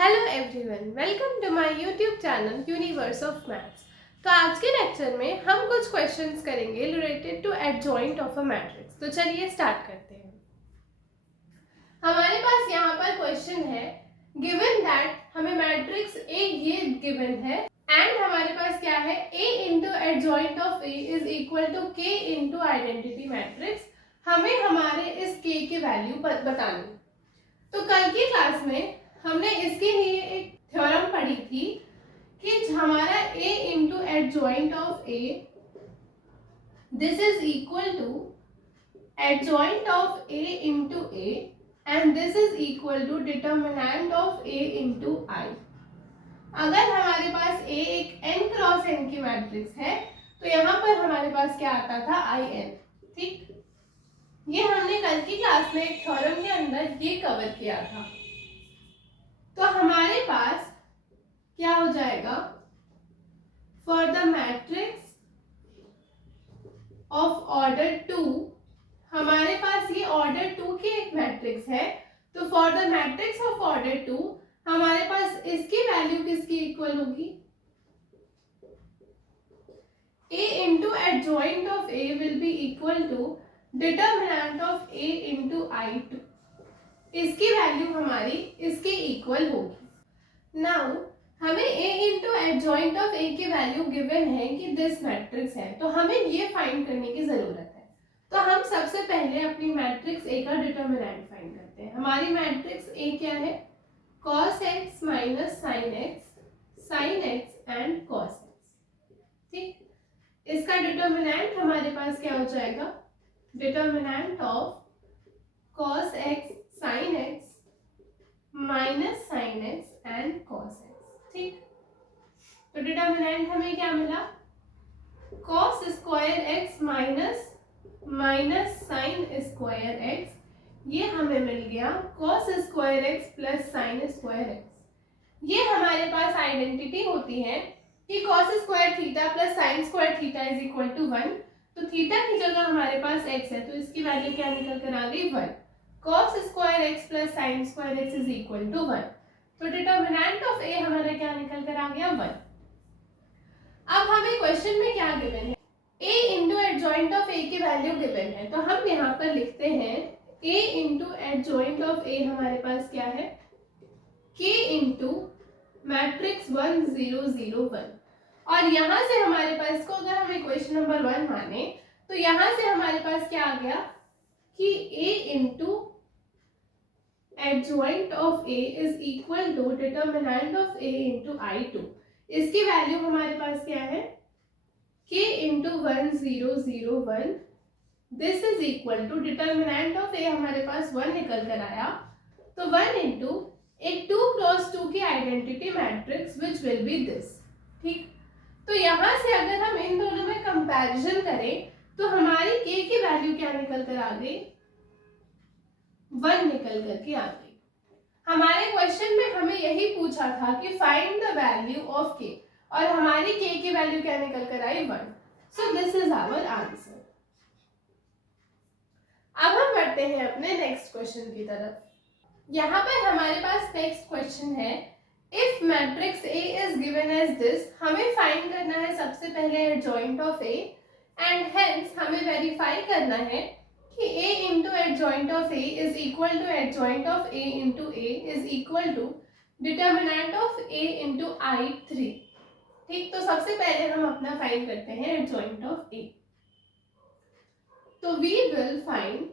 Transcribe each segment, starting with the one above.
Hello everyone, welcome to my YouTube channel universe of maths. तो आज के lecture में हम कुछ क्वेश्चंस करेंगे related to adjoint of a matrix. तो चलिए स्टार्ट करते हैं। हमारे पास यहाँ पर क्वेश्चन है, गिवन दैट हमें मैट्रिक्स ए ये गिवन है एंड हमारे पास क्या है, A into adjoint of A is equal to K into identity matrix. हमें हमारे इस के की वैल्यू बतानी। तो कल की क्लास में हमने इसके लिए एक थ्योरम पढ़ी थी कि हमारा a into adjoint of a this is equal to adjoint of a into a and this is equal to determinant of a into i। अगर हमारे पास a एक n क्रॉस n की मैट्रिक्स है तो यहाँ पर हमारे पास क्या आता था, in। ठीक, ये हमने कल की क्लास में एक थ्योरम के अंदर ये कवर किया था। तो हमारे पास क्या हो जाएगा, for the matrix of order 2, हमारे पास ये ऑर्डर 2 की एक मैट्रिक्स है। तो for the matrix of order 2 हमारे पास इसकी वैल्यू किसकी इक्वल होगी, a into adjoint of a will be equal to determinant of a into i2। इसकी वैल्यू हमारी इसके इक्वल होगी। नाउ हमें a into adjoint of a की वैल्यू गिवन है कि दिस मैट्रिक्स है, तो हमें ये फाइंड करने की जरूरत है। तो हम सबसे पहले अपनी मैट्रिक्स a का डिटर्मिनेंट फाइंड करते हैं। हमारी मैट्रिक्स a क्या है, cos x minus sin x and cos x। ठीक, इसका डिटर्मिनेंट हमारे पास क्या हो जाएगा, determinant of cos x sin x minus sin x and cos x। ठीक, तो डिटर्मिनेंट हमें क्या मिला, cos square x minus sin square x, ये हमें मिल गया cos square x plus sin square x। ये हमारे पास आइडेंटिटी होती है कि cos square theta plus sin square theta is equal to 1। तो थीटा की जगह हमारे पास x है, तो इसकी वैल्यू क्या निकल कर आ गई, 1। cos square x plus sin square x is equal to 1। तो डिटर्मिनेंट ऑफ a हमारा क्या निकल कर आ गया, 1। अब हमें क्वेश्चन में क्या गिवन है, a into adjoint of a की वैल्यू गिवन है। तो हम यहाँ पर लिखते हैं a into adjoint of a हमारे पास क्या है, k इंटू मैट्रिक्स 1 0 0 1। और यहाँ से हमारे पास, इसको अगर हम इक्वेशन नंबर 1 माने तो यहाँ से हमारे पास क्या आ गया कि a into adjoint of a is equal to determinant of a into i2। इसकी वैल्यू हमारे पास क्या है, k into 1 0 0 1 this is equal to determinant of a हमारे पास 1 निकल कर आया। तो 1 इंटू एक 2 क्रॉस 2 की identity matrix which will be this. ठीक, तो यहाँ से अगर हम इन दोनों में कंपैरिजन करें तो हमारी k की वैल्यू क्या निकल कर आ गई, 1 निकल करके आ गई। हमारे क्वेश्चन में हमें यही पूछा था कि find the value of k, और हमारी k की वैल्यू क्या निकल कर आई, 1। So this is our answer. अब हम बढ़ते हैं अपने नेक्स्ट क्वेश्चन की तरफ। यहाँ पर हमारे पास नेक्स्ट क्वेश्चन है, if matrix A is given as this, हमें फाइंड करना है सबसे पहले adjoint of A and hence हमें वेरीफाई करना है कि A into adjoint of A is equal to adjoint of A into A is equal to determinant of A into i3। ठीक, तो सबसे पहले हम अपना फाइंड करते हैं एडजॉइंट ऑफ A। तो we will find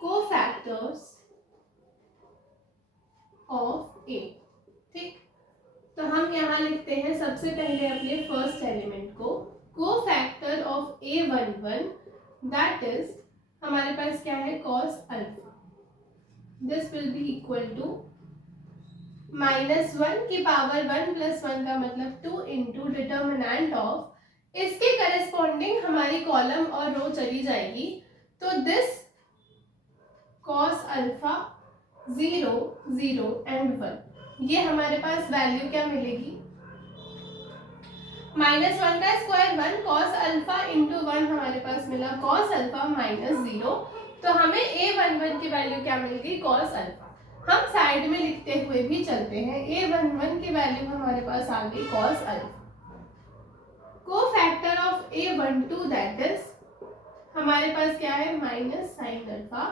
cofactors of A। ठीक, तो हम यहाँ लिखते हैं सबसे पहले अपने फर्स्ट एलिमेंट को, cofactor of A11 that is हमारे पास क्या है, cos alpha. This will be equal to -1 की पावर 1 प्लस 1 का मतलब 2 इंटू डिटर्मिनेंट ऑफ, इसके करस्पॉन्डिंग हमारी कॉलम और रो चली जाएगी। तो दिस cos अल्फा 0 0 एंड 1, ये हमारे पास वैल्यू क्या मिलेगी, -1 का स्क्वायर 1, cos अल्फा इंटू 1 हमारे पास मिला cos अल्फा -0। तो हमें A11 की वैल्यू क्या मिल गई, cos अल्फा। हम साइड में लिखते हुए भी चलते हैं। a11 की वैल्यू हमारे पास आ गई cos alpha. Cofactor of a12 that is हमारे पास क्या है minus sine alpha.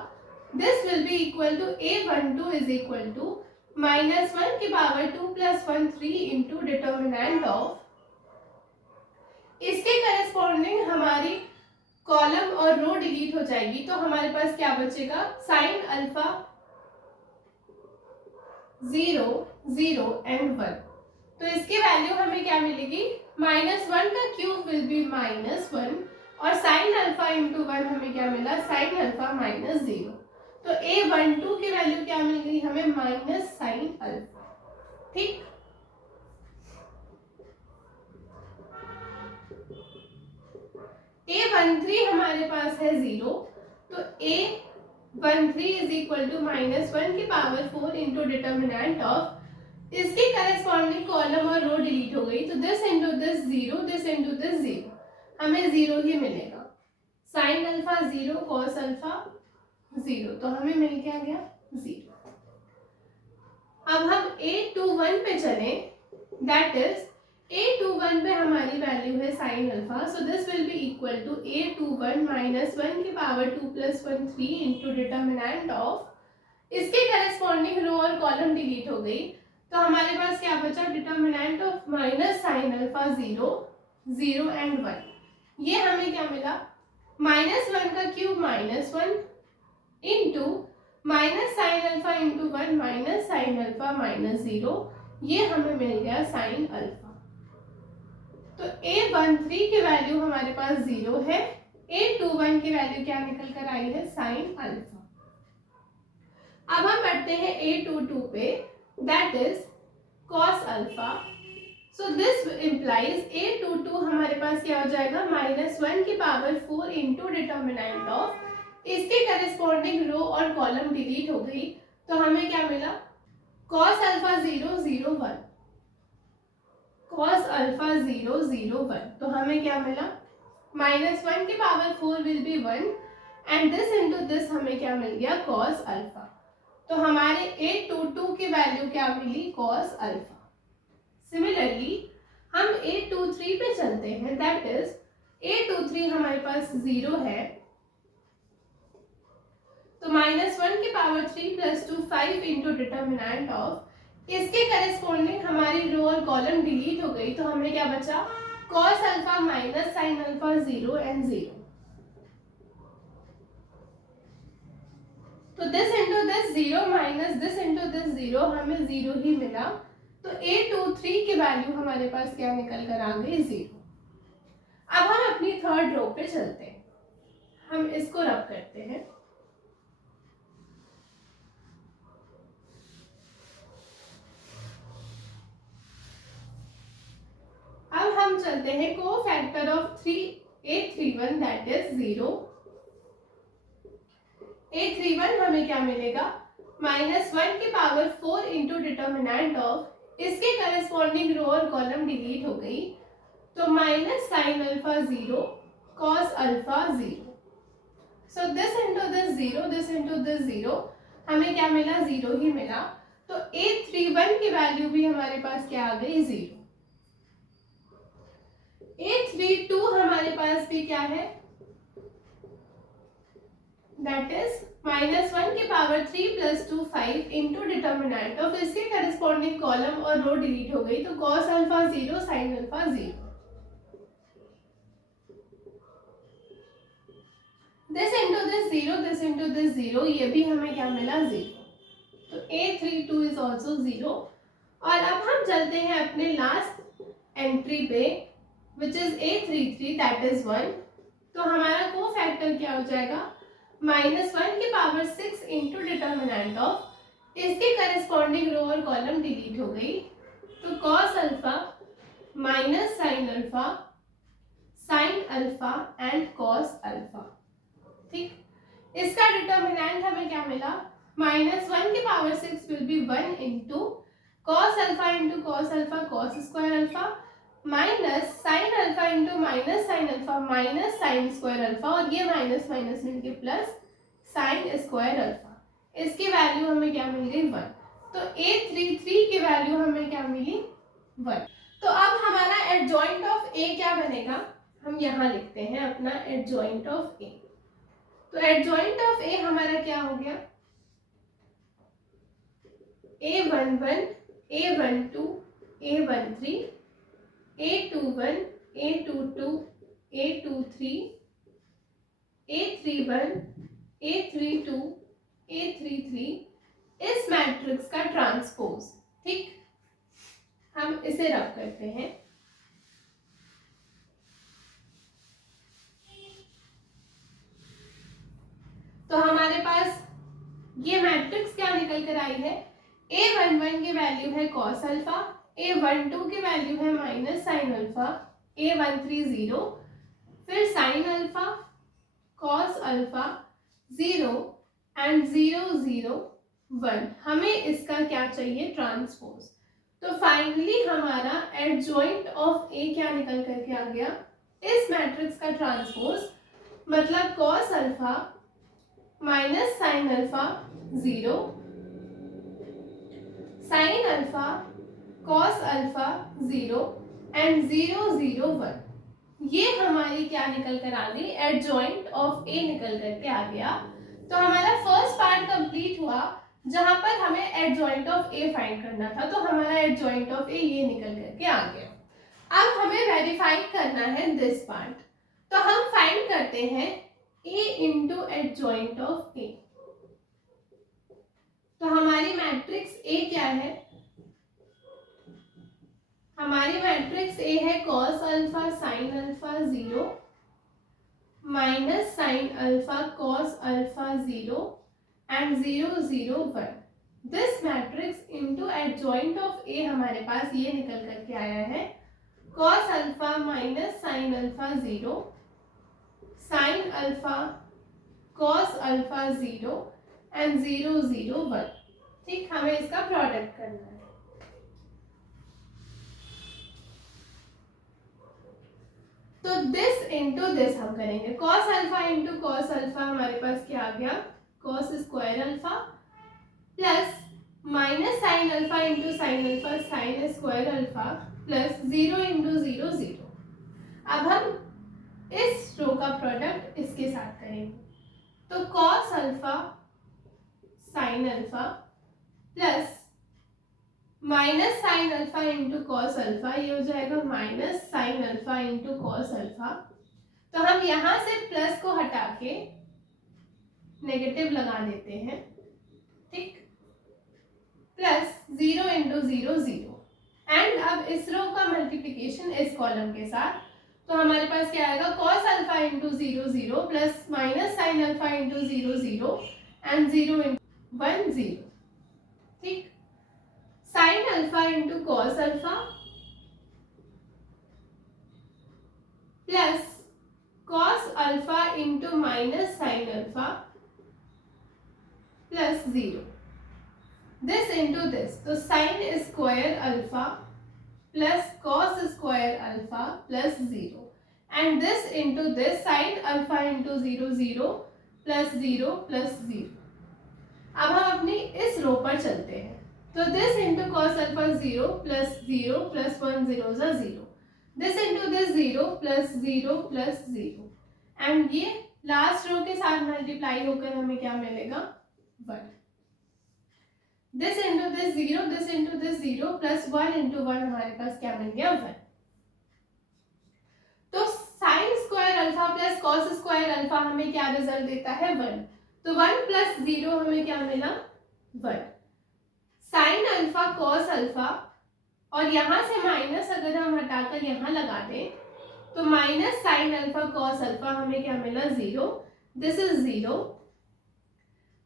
This will be equal to a12 is equal to -1 की पावर 2 + 1 3 इंटू डिटर्मिनेंट ऑफ, इसके करेस्पॉन्डिंग हमारी कॉलम और रो डिलीट हो जाएगी तो हमारे पास क्या बचेगा साइन अल्फा 0 0 एंड 1। तो इसकी वैल्यू हमें क्या मिलेगी -1 का क्यूब विल बी -1 और साइन अल्फा इंटू 1 हमें क्या मिला साइन अल्फा -0। तो a12 की वैल्यू क्या मिल गई हमें माइनस साइन अल्फा। ठीक, a13 हमारे पास है 0 तो a13 इज इक्वल टू -1 की पावर 4 इंटू डिटर्मिनेंट ऑफ, इसके करस्पॉन्डिंग कॉलम और रो डिलीट हो गई तो this into this 0 this into this 0 हमें 0 ही मिलेगा। साइन अल्फा 0 कॉस अल्फा 0 तो हमें मिल क्या गया 0। अब हम a21 पे चले दैट इज a21 पे हमारी वैल्यू है sine alpha so this will be equal to a21 -1 की पावर 2 + 1 3 इंटू डिटर्मिनेंट ऑफ, इसके करस्पॉन्डिंग रो और कॉलम डिलीट हो गई तो हमारे पास क्या बचा determinant of minus sine alpha 0 0 and 1। ये हमें क्या मिला -1 का cube -1 into minus sine alpha into 1 minus sine alpha -0, ये हमें मिल गया साइन अल्फा। तो a13 की वैल्यू हमारे पास 0 है, a21 की वैल्यू क्या निकल कर आई है साइन अल्फा। अब हम बढ़ते हैं a22 पे that is cos alpha. So this implies a22 हमारे पास क्या हो जाएगा -1 की पावर 4 इंटू डिटर्मिनेंट ऑफ, इसके करस्पॉन्डिंग रो और कॉलम डिलीट हो गई तो हमें क्या मिला cos अल्फा 0 0 1 cos अल्फा 0 0 1 तो हमें क्या मिला -1 की power 4 will be 1 and this into this हमें क्या मिल गया cos अल्फा। तो हमारे a22 की वैल्यू क्या मिली cos अल्फा। सिमिलरली हम a23 पे चलते हैं दैट इज a23 हमारे पास 0 है तो -1 की पावर 3 + 2 5 इंटू डिटर्मिनेंट ऑफ, इसके करेस्पॉन्डिंग हमारी रो और कॉलम डिलीट हो गई तो हमें क्या बचा cos alpha minus sine alpha 0 and 0। तो this into this 0 minus this into this 0 हमें 0 ही मिला तो a23 की वैल्यू हमारे पास क्या निकल कर आ गई 0। अब हम अपनी थर्ड रो पे चलते हैं, हम इसको रब करते हैं। अब हम चलते हैं cofactor of a31 that is 0। a31 हमें क्या मिलेगा -1 की पावर 4 इंटू डिटर्मिनेंट ऑफ, इसके करस्पॉन्डिंग रो और कॉलम डिलीट हो गई तो minus sine alpha 0 cos alpha 0। So this into this 0 this into this 0 हमें क्या मिला 0 ही मिला तो a31 की वैल्यू भी हमारे पास क्या आ गई 0। a32 हमारे पास भी क्या है दैट इज -1 की पावर 3 + 2 5 इंटू डिटर्मिनेंट ऑफ, इसके करस्पॉन्डिंग कॉलम और रो डिलीट हो गई तो cos alpha 0 sine alpha 0। This into this 0 this into this 0 ये भी हमें क्या मिला 0। तो a32 इज ऑल्सो 0। और अब हम चलते हैं अपने लास्ट एंट्री पे which is a33 that is 1। तो हमारा कोफैक्टर क्या हो जाएगा -1 की पावर 6 इंटू डिटर्मिनेंट ऑफ, इसके करस्पॉन्डिंग रो और कॉलम डिलीट हो गई तो cos alpha minus sine alpha sine alpha and cos alpha. ठीक, इसका डिटर्मिनेंट हमें क्या मिला -1 की power 6 will be 1 into cos alpha into cos alpha cos square alpha minus sine alpha into minus sine alpha minus sign square alpha और ये minus minus मिलके plus sign square alpha. इसकी वैल्यू हमें क्या मिल गई 1। तो A33 की value हमें क्या मिली 1। तो अब हमारा एडजॉइंट ऑफ A क्या बनेगा, हम यहाँ लिखते हैं अपना एडजॉइंट ऑफ A। तो एडजॉइंट ऑफ A हमारा क्या हो गया, A11, A12, A13, A21, A22, A23, A31, A32, A33 इस मैट्रिक्स का ट्रांसपोज। ठीक, हम इसे रब करते हैं। तो हमारे पास ये मैट्रिक्स क्या निकल कर आई है, A11 की वैल्यू है कॉस अल्फा, A12 की वैल्यू है माइनस साइन अल्फा, A13 0, फिर sign alpha, cos alpha 0 and 0 0 1। हमें इसका क्या चाहिए, ट्रांसपोज। तो फाइनली हमारा एडजॉइंट ऑफ ए क्या निकल करके आ गया, इस मैट्रिक्स का ट्रांसपोज, मतलब cos alpha minus sine alpha 0, sine alpha cos alpha 0 and 0 0 1। ये हमारी क्या निकल कर आ गई, एडजॉइंट ऑफ ए निकल करके आ गया। तो हमारा फर्स्ट पार्ट कंप्लीट हुआ जहां पर हमें एडजॉइंट ऑफ ए फाइंड करना था। तो हमारा एडजॉइंट ऑफ ए ये निकल करके आ गया। अब हमें वेरीफाई करना है दिस पार्ट। तो हम फाइंड करते हैं ए इंटू एडजॉइंट ऑफ ए। तो हमारी मैट्रिक्स ए क्या है, हमारी मैट्रिक्स ए है cos alpha sine alpha 0 minus sine alpha cos alpha 0 and 0 0 1। This matrix into adjoint of A हमारे पास ये निकल करके आया है cos alpha minus sine alpha 0 sine alpha cos alpha 0 and 0 0 1। ठीक, हमें इसका प्रोडक्ट करना है। तो दिस इंटू दिस हम करेंगे, cos alpha into cos alpha हमारे पास क्या आ गया, cos square alpha plus minus sine alpha into sine alpha sign square alpha plus 0 into 0 0। अब हम इस रो का प्रोडक्ट इसके साथ करेंगे। तो cos alpha sine alpha plus minus sine alpha into cos alpha, ये हो जाएगा minus sine alpha into cos alpha. तो हम यहां से प्लस को हटा के नेगेटिव लगा देते हैं। ठीक, प्लस 0 इंटू 0 0। एंड अब इस रो का मल्टीप्लीकेशन इस कॉलम के साथ। तो हमारे पास क्या आएगा, cos alpha into 0 0 plus minus sine alpha into 0 0 and 0 into 1 0। ठीक, sine alpha into cos alpha plus cos alpha into minus sine alpha plus 0, this into this. तो sine square alpha plus cos square alpha plus 0 and this into this, sine alpha into 0 0 plus 0 plus 0। अब हम अपनी इस रो पर चलते हैं। तो this into cos alpha 0 plus 0 plus 1 0 ज़ा 0, this into this 0 plus 0 plus 0 and ये लास्ट रो के साथ मल्टीप्लाई होकर हमें क्या मिलेगा 1। This into this 0, this into this 0 plus 1 into 1 हमारे पास क्या मिल गया 1। तो sine square alpha plus cos square alpha हमें क्या रिजल्ट देता है 1। तो 1 प्लस 0 हमें क्या मिला 1। साइन अल्फा कॉस अल्फा और यहां से माइनस अगर हम हटाकर यहां लगा दें तो minus sine alpha cos alpha हमें क्या मिला 0, this is 0।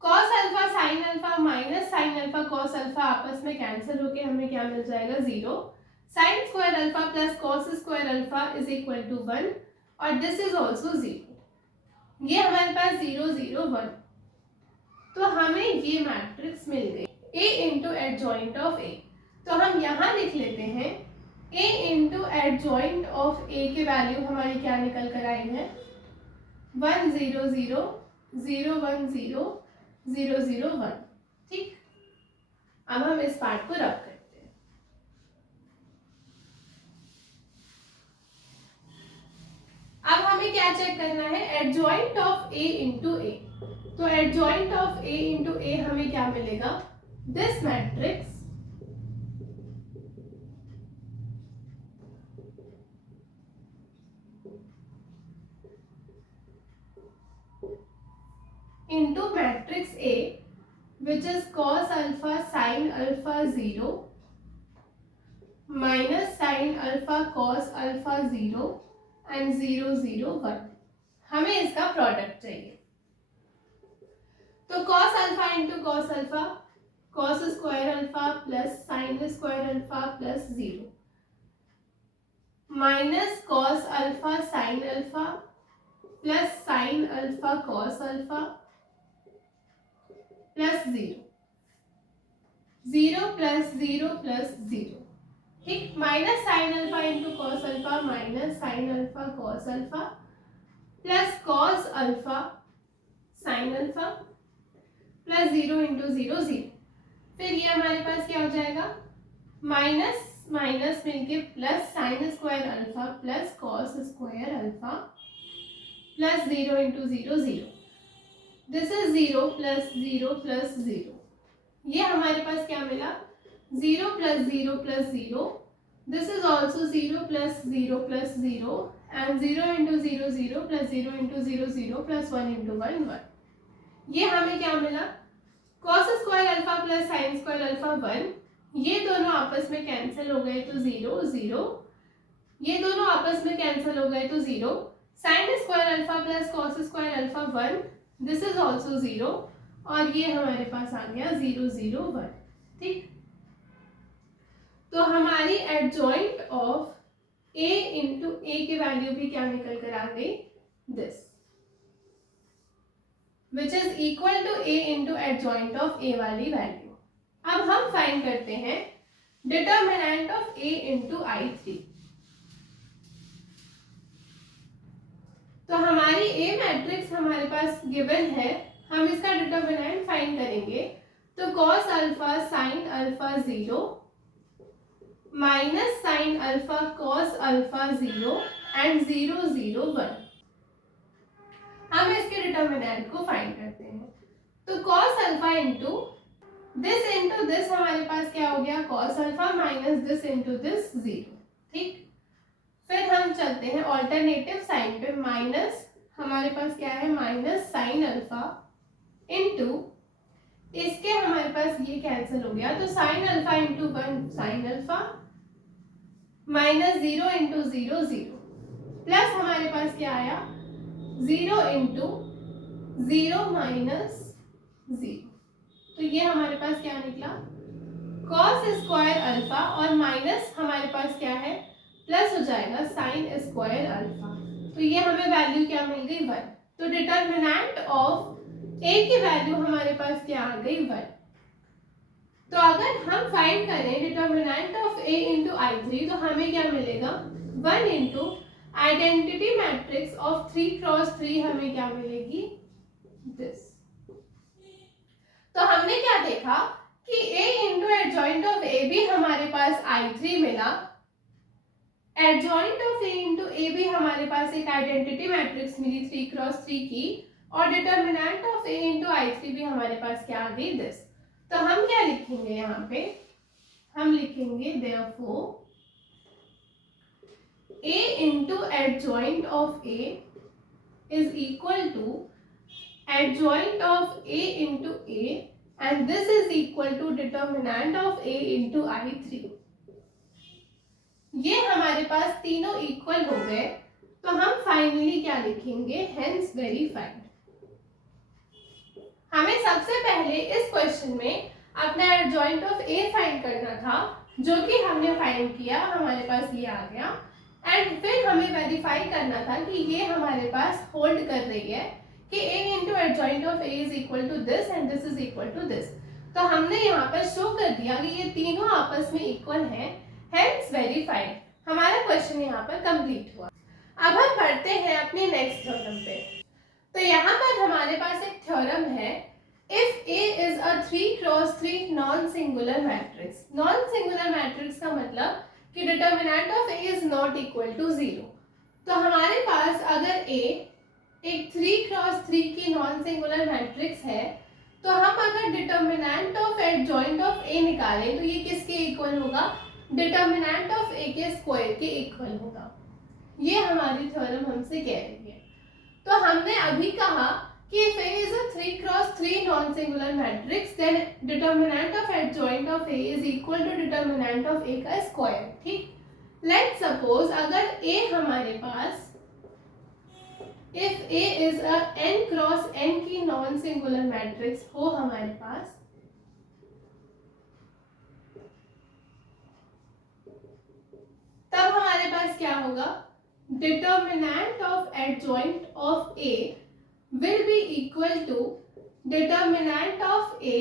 Cos alpha sine alpha minus sine alpha cos alpha आपस में कैंसिल होके हमें क्या मिल जाएगा 0। Sine square alpha plus cos square alpha is equal to 1 और दिस इज ऑल्सो 0। ये हमारे पास 0 0 1। तो हमें ये मैट्रिक्स मिल गई A into adjoint of A। तो हम यहाँ लिख लेते हैं A into adjoint of A की वैल्यू हमारी क्या निकल कर आई है 1 0 0 0 1 0 0 0 1। अब हम इस पार्ट को रब करते हैं। अब हमें क्या चेक करना है, एडजॉइंट ऑफ ए इंटू ए। तो एडजॉइंट ऑफ ए इंटू ए हमें क्या मिलेगा, this matrix into matrix A, which is cos alpha sin alpha 0 minus sin alpha cos alpha 0 and 0 0 1। हमें इसका प्रोडक्ट चाहिए। तो cos alpha into cos alpha, cos square alpha plus sin square alpha plus 0 minus cos alpha sin alpha plus sin alpha cos alpha plus 0 0 plus 0 plus 0, ठीक, minus sine alpha into cos alpha minus sine alpha cos alpha plus cos alpha sine alpha plus 0 into 0 0। फिर ये हमारे पास क्या हो जाएगा, minus minus मिलके plus sign square alpha plus cos square alpha plus 0 into 0 0। This is 0 plus 0 plus 0। ये हमारे पास क्या मिला, 0 plus 0 plus 0। This is also 0 plus 0 plus 0 and 0 into 0 0 plus 0 into 0 0 plus 1 into 1 1। ये हमें क्या मिला, cos square alpha plus sign square alpha 1। ये दोनों आपस में कैंसिल हो गए तो 0 0। ये दोनों आपस में कैंसिल हो गए तो 0। Sine square alpha plus cos square alpha 1, this is also 0 और ये हमारे पास आ गया 0 0 1, ठीक। तो हमारी adjoint of A into A की वैल्यू भी क्या निकल कर आ गई, this, which is equal to A into adjoint of A वाली वैल्यू। अब हम फाइंड करते हैं determinant of A into I3। तो हमारी ए मैट्रिक्स हमारे पास गिवन है, हम इसका डिटर्मिनेंट फाइंड करेंगे। तो cos alpha sine alpha 0 minus sine alpha cos alpha 0 and 0 0 1। हम इसके डिटर्मिनेंट को फाइंड करते हैं। तो कॉस अल्फा इंटू दिस हमारे पास क्या हो गया, cos alpha minus this into this 0, ठीक। फिर हम चलते हैं ऑल्टरनेटिव साइन पे, माइनस हमारे पास क्या है, माइनस साइन अल्फा इंटू इसके हमारे पास ये कैंसिल हो गया तो sign alpha into 1 sign alpha minus 0 into 0 0 plus हमारे पास क्या आया, 0 इंटू 0 माइनस 0। तो ये हमारे पास क्या निकला, कॉस स्क्वायर अल्फा और माइनस हमारे पास क्या है, प्लस हो जाएगा साइन स्क्वायर अल्फा। तो ये हमें वैल्यू क्या मिल गई, 1। तो डिटर्मिनेंट ऑफ ए की वैल्यू हमारे पास क्या आ गई, 1। तो अगर हम फाइंड करें determinant of A into I3 तो हमें क्या मिलेगा, 1 into identity matrix of 3 cross 3 हमें क्या मिलेगी, दिस। तो हमने क्या देखा कि ए इंटू एडजॉइंट ऑफ ए भी हमारे पास I3 मिला, एडजॉइंट ऑफ ए इंटू ए भी हमारे पास एक आइडेंटिटी मैट्रिक्स मिली 3 क्रॉस 3 की, और determinant of A into I3 भी हमारे पास क्या आ गई, दिस। तो हम क्या लिखेंगे यहाँ पे, हम लिखेंगे therefore A into adjoint of A is equal to adjoint of A into A and this is equal to determinant of A into I3। ये हमारे पास तीनों इक्वल हो गए तो हम फाइनली क्या लिखेंगे, हेंस वेरीफाइड। हमें सबसे पहले इस क्वेश्चन में अपना एडजॉइंट ऑफ ए फाइंड करना था, जो कि हमने फाइंड किया, हमारे पास ये आ गया। एंड फिर हमें वेरीफाई करना था कि ये हमारे पास होल्ड कर रही है कि a into adjoint of a is equal to this and this is equal to this. तो हमने यहाँ पर शो कर दिया कि ये तीनों आपस में इक्वल हैं, हेंस वेरीफाइड। हमारा क्वेश्चन यहाँ पर कंप्लीट हुआ। अब हम बढ़ते हैं अपने नेक्स्ट थ्योरम पे। तो यहाँ पर हमारे पास एक थ्योरम है if A is a 3x3 non singular matrix, non singular matrix का मतलब कि determinant of A is not equal to 0। तो हमारे पास अगर ए एक 3x3 की नॉन सिंगुलर मैट्रिक्स है, तो हम अगर डिटर्मिनेंट ऑफ एडजॉइंट ऑफ ए निकालें तो ये किसके इक्वल होगा, डिटर्मिनेंट ऑफ ए के स्क्वायर के इक्वल होगा। ये हमारी थ्योरम हमसे कह रही है। तो हमने अभी कहा कि if A is a 3x3 non-singular matrix, then determinant of adjoint of A is equal to determinant of A का स्क्वायर। ठीक, लेट्स सपोज अगर A हमारे पास if A is a n cross n की नॉन सिंगुलर मैट्रिक्स हो हमारे पास, तब हमारे पास क्या होगा, determinant of adjoint of A will be equal to determinant of A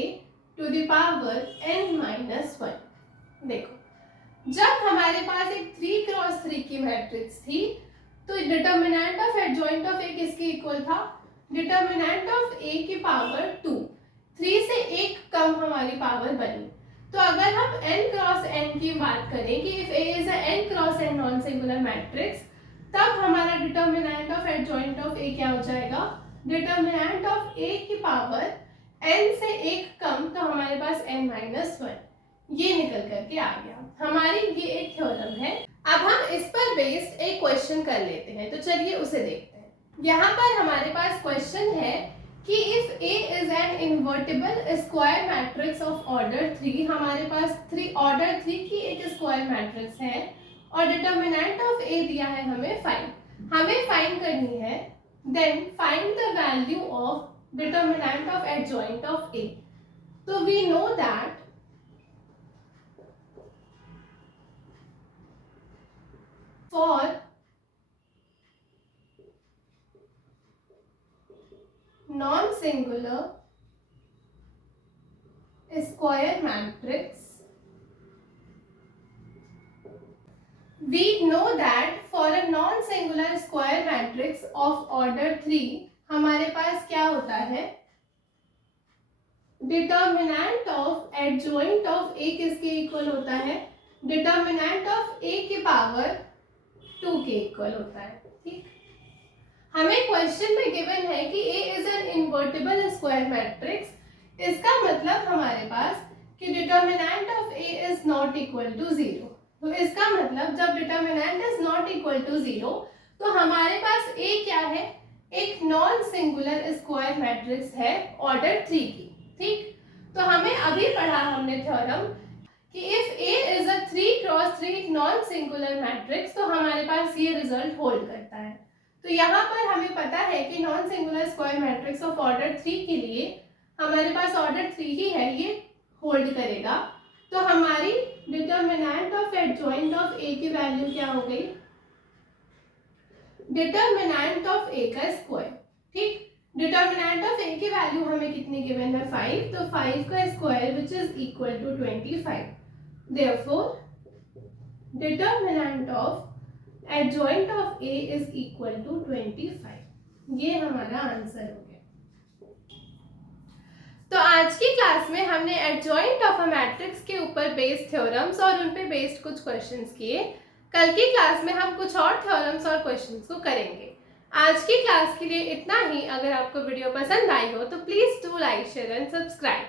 to the power n minus 1। देखो, जब हमारे पास एक 3x3 की मैट्रिक्स थी तो डिटर्मिनेंट ऑफ एडजॉइंट ऑफ ए किसके इक्वल था, डिटर्मिनेंट ऑफ ए की पावर 2। 3 से एक कम हमारी पावर बनी। तो अगर हम n क्रॉस n की बात करें कि if A is a n cross n non singular matrix, तब हमारा डिटर्मिनेंट ऑफ एडजॉइंट ऑफ ए क्या हो जाएगा, डिटर्मिनेंट ऑफ ए की पावर n से एक कम, तो हमारे पास n माइनस 1 ये निकल करके आ गया। हमारी ये एक थ्योरम है। अब हम इस पर बेस्ड एक क्वेश्चन कर लेते हैं, तो चलिए उसे देखते हैं। यहाँ पर हमारे पास क्वेश्चन है कि if A is an invertible square matrix of order 3, हमारे पास ऑर्डर 3 की एक स्क्वायर मैट्रिक्स है और डिटर्मिनेंट ऑफ A दिया है हमें 5। हमें फाइंड करनी है, then find the value of determinant of adjoint of A। So we know that for non-singular square matrix, we know that for a non-singular square matrix of order 3 हमारे पास क्या होता है, डिटर्मिनेंट ऑफ एडजॉइंट ऑफ ए किसके equal होता है, determinant of ए की power 2 के इक्वल होता है। ठीक, हमें क्वेश्चन में गिवन है कि A is an invertible square matrix. इसका मतलब हमारे पास कि determinant of A is not equal to 0। तो इसका मतलब जब determinant is not equal to 0 तो हमारे पास A क्या है, एक नॉन सिंगुलर स्क्वायर मैट्रिक्स है ऑर्डर 3 की। ठीक, तो हमें अभी पढ़ा हमने थ्योरम कि if A is a 3x3 non singular matrix, तो हमारे पास ये रिजल्ट होल्ड करता है। तो यहाँ पर हमें पता है कि non singular square matrix of order 3 के लिए हमारे पास ऑर्डर 3 ही है, ये होल्ड करेगा। तो हमारी डिटर्मिनेंट ऑफ एडजॉइंट ऑफ ए की वैल्यू क्या हो गई, डिटर्मिनेंट ऑफ ए का स्क्वायर। ठीक, डिटर्मिनेंट ऑफ ए की वैल्यू हमें कितनी गिवन है, 5। तो 5 का square which is equal to 25। Therefore determinant of adjoint of A is equal to 25। ये हमारा आंसर हो गया। तो आज की क्लास में हमने एडजॉइंट ऑफ अ मैट्रिक्स के ऊपर बेस्ड थ्योरम्स और उन पे बेस्ड कुछ क्वेश्चंस किए। कल की क्लास में हम कुछ और थ्योरम्स और क्वेश्चंस को करेंगे। आज की क्लास के लिए इतना ही। अगर आपको वीडियो पसंद आई हो तो please do like, share and subscribe.